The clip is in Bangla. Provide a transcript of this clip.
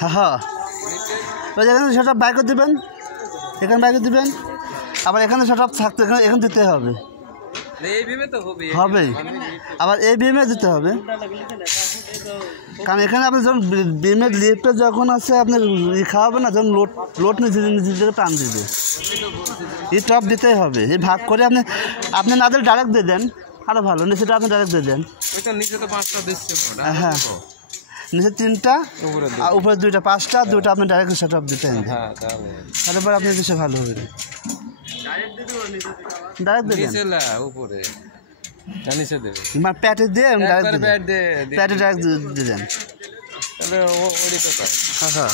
হ্যাঁ হ্যাঁ ওই এখানে সেটা বাই করে দেবেন, এখানে বাই করে দেবেন, আবার এখানে সেটা থাকতে এখানে দিতে হবে, হবে আবার এই বিমে দিতে হবে, কারণ এখানে আপনি যখন বিমের লিফটে যখন আছে আপনি খাওয়াবেন না, যখন লোড নিজে টান দিবে, এই টপ দিতেই হবে, এই ভাগ করে আপনি না দিলে ডাইরেক্ট দিয়ে দেন, আরও ভালো, নিচেটা আপনি ডাইরেক্ট দিয়ে দেন। হ্যাঁ নিচে 3টা আর উপরে 2টা, 5টা, 2টা আপনি ডাইরেক্ট সেট আপ দিতে হবে, তারপরে আপনি দেশে ভালো হবে, ডাইরেক্ট দিয়ে দেন উপরে প্যাটে দিয়ে প্যাটে ডাইরেক্ট দিয়ে দেন। হ্যাঁ হ্যাঁ।